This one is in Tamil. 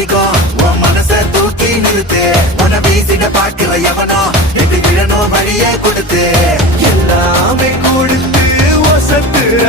வரைக்கும் உன் மனச தூக்கி நிறுத்து. உன வீசிட பாக்குற எவனோ எட்டு விழனோ வழியே கொடுத்து எல்லாமே கொடுத்து ஒசத்துற